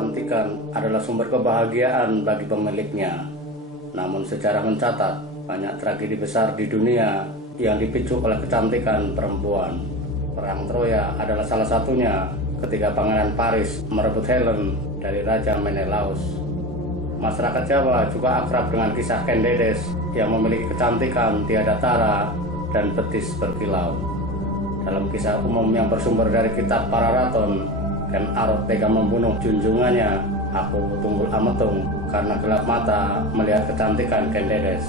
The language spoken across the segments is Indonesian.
kecantikan adalah sumber kebahagiaan bagi pemiliknya. Namun sejarah mencatat banyak tragedi besar di dunia yang dipicu oleh kecantikan perempuan. Perang Troya adalah salah satunya ketika Pangeran Paris merebut Helen dari Raja Menelaus. Masyarakat Jawa juga akrab dengan kisah Ken Dedes yang memiliki kecantikan tiada tara dan betis berkilau. Dalam kisah umum yang bersumber dari kitab Pararaton, Ken Arok tega membunuh junjungannya, Aku Tunggul Ametung, karena gelap mata melihat kecantikan Ken Dedes.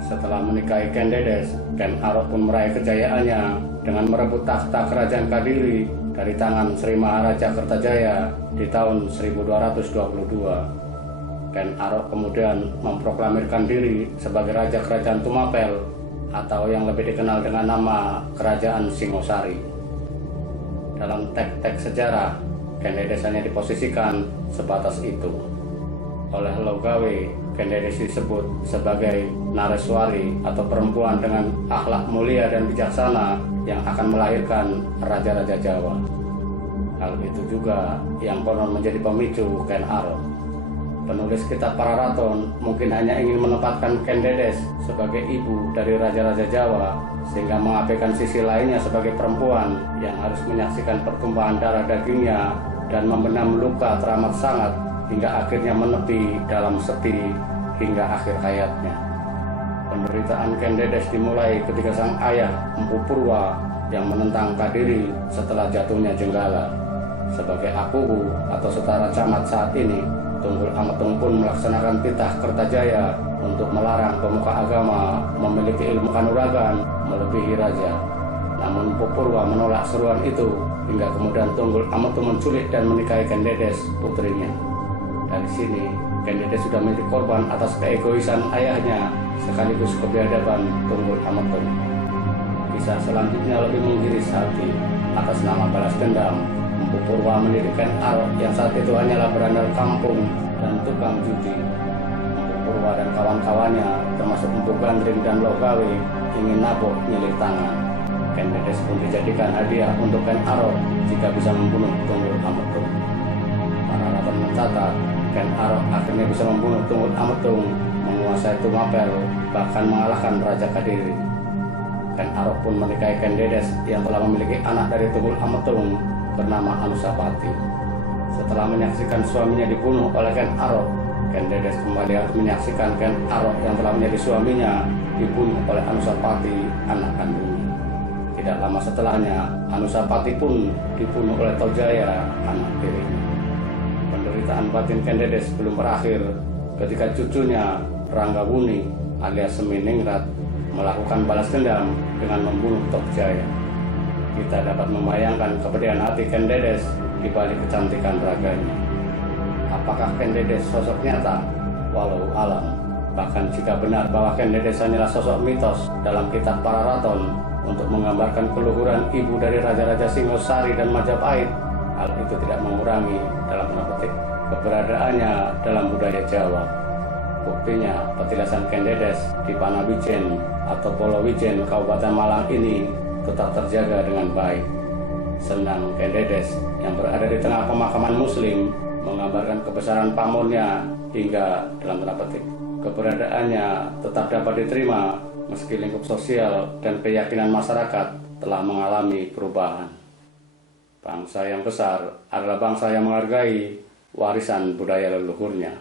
Setelah menikahi Ken Dedes, Ken Arok pun meraih kejayaannya dengan merebut takhta kerajaan Kadiri dari tangan Sri Maharaja Kertajaya di tahun 1222. Ken Arok kemudian memproklamirkan diri sebagai Raja Kerajaan Tumapel atau yang lebih dikenal dengan nama Kerajaan Singosari. Dalam teks-teks sejarah, Ken Dedes hanya diposisikan sebatas itu. Oleh Logawe, Ken Dedes disebut sebagai Nareswari atau perempuan dengan akhlak mulia dan bijaksana yang akan melahirkan raja-raja Jawa. Hal itu juga yang konon menjadi pemicu Ken Arok. Penulis kitab Pararaton mungkin hanya ingin menempatkan Ken Dedes sebagai ibu dari raja-raja Jawa, sehingga mengabaikan sisi lainnya sebagai perempuan yang harus menyaksikan pertumpahan darah dagingnya dan membenam luka teramat sangat hingga akhirnya menepi dalam sepi hingga akhir hayatnya. Penderitaan Ken Dedes dimulai ketika sang ayah Empu Purwa yang menentang Kadiri setelah jatuhnya Jenggala. Sebagai akuhu atau setara camat saat ini, Tunggul Ametung pun melaksanakan titah Kertajaya untuk melarang pemuka agama memiliki ilmu kanuragan melebihi raja. Namun Empu Purwa menolak seruan itu hingga kemudian Tunggul Ametung menculik dan menikahi Ken Dedes, putrinya. Dari sini, Ken Dedes sudah menjadi korban atas keegoisan ayahnya sekaligus kebiadaban Tunggul Ametung. Kisah selanjutnya lebih menggiris hati. Atas nama balas dendam, Empu Purwa mendirikan Arok yang saat itu hanyalah berandal kampung dan tukang judi. Empu Purwa dan kawan-kawannya, termasuk Empu Gandring dan Logawe, ingin nabok nyilih tangan. Ken Dedes pun dijadikan hadiah untuk Ken Arok jika bisa membunuh Tunggul Ametung. Pararaton mencatat, Ken Arok akhirnya bisa membunuh Tunggul Ametung, menguasai Tumapel, bahkan mengalahkan Raja Kadiri. Ken Arok pun menikahi Ken Dedes yang telah memiliki anak dari Tunggul Ametung bernama Anusapati. Setelah menyaksikan suaminya dibunuh oleh Ken Arok, Ken Dedes kembali harus menyaksikan Ken Arok yang telah menjadi suaminya dibunuh oleh Anusapati, anak kandungnya. Tidak lama setelahnya, Anusapati pun dibunuh oleh Tojaya, anak tirinya. Penderitaan batin Ken Dedes belum berakhir ketika cucunya Ranggabuni alias Seminingrat melakukan balas dendam dengan membunuh Tojaya. Kita dapat membayangkan kepedihan hati Ken Dedes di balik kecantikan raganya. Apakah Ken Dedes sosok nyata? Walau alam. Bahkan jika benar bahwa Ken Dedes hanyalah sosok mitos dalam kitab Pararaton untuk menggambarkan keluhuran ibu dari raja-raja Singosari dan Majapahit, hal itu tidak mengurangi dalam tanda petik keberadaannya dalam budaya Jawa. Buktinya, petilasan Ken Dedes di Panawijen atau Polowijen, Kabupaten Malang ini tetap terjaga dengan baik. Sendang Ken Dedes yang berada di tengah pemakaman Muslim menggambarkan kebesaran pamornya hingga dalam tanda petik keberadaannya tetap dapat diterima meski lingkup sosial dan keyakinan masyarakat telah mengalami perubahan. Bangsa yang besar adalah bangsa yang menghargai warisan budaya leluhurnya.